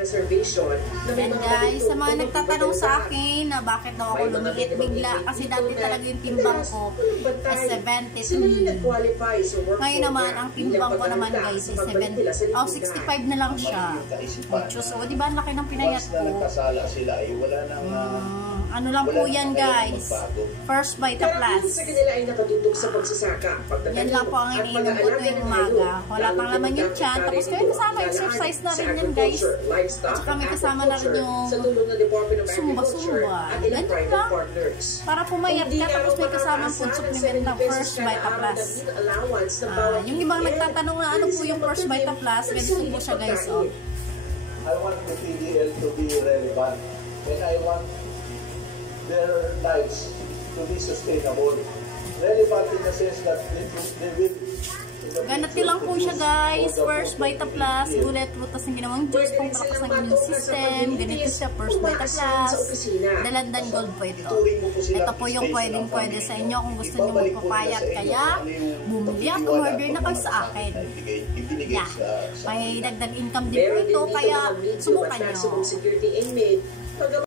preservation na may And mga guys, sa mga bagay nagtatanong sa akin na bakit daw ako lumiit bigla, kasi dati talaga yung timbang ko is 72. Ngayon naman, ang timbang ko naman guys is 65 na lang siya. So, di ba ang laki ng pinayat ko? Ano lang po yan guys, First Vita Plus. Yan lang po ang iniinom ko tuwing umaga. Wala pang laman yung tiyan. Tapos kayo kasama exercise na rin yan guys. At saka may kasama na rin yung sumba-sumba. Ganyan lang. Para pumayat ka, tapos may kasamang food supplement ng First Vita Plus. Yung ibang nagtatanong na ano po yung First Vita Plus, ganito po siya guys. Oh. I want the PDL to be relevant. And I want their lives to be sustainable. Relevant in the sense that they will... Ganito lang po siya guys, First Vita Plus, bullet frutas ng ginawang juice, pang palakas ng immune system, ganito siya, First Vita Plus, Dalandan Gold po ito. Ito po yung pwede sa inyo kung gusto nyo magpapayat, kaya bumili at umorder na kayo sa akin. Yeah. May dagdag income din po ito, kaya subukan nyo.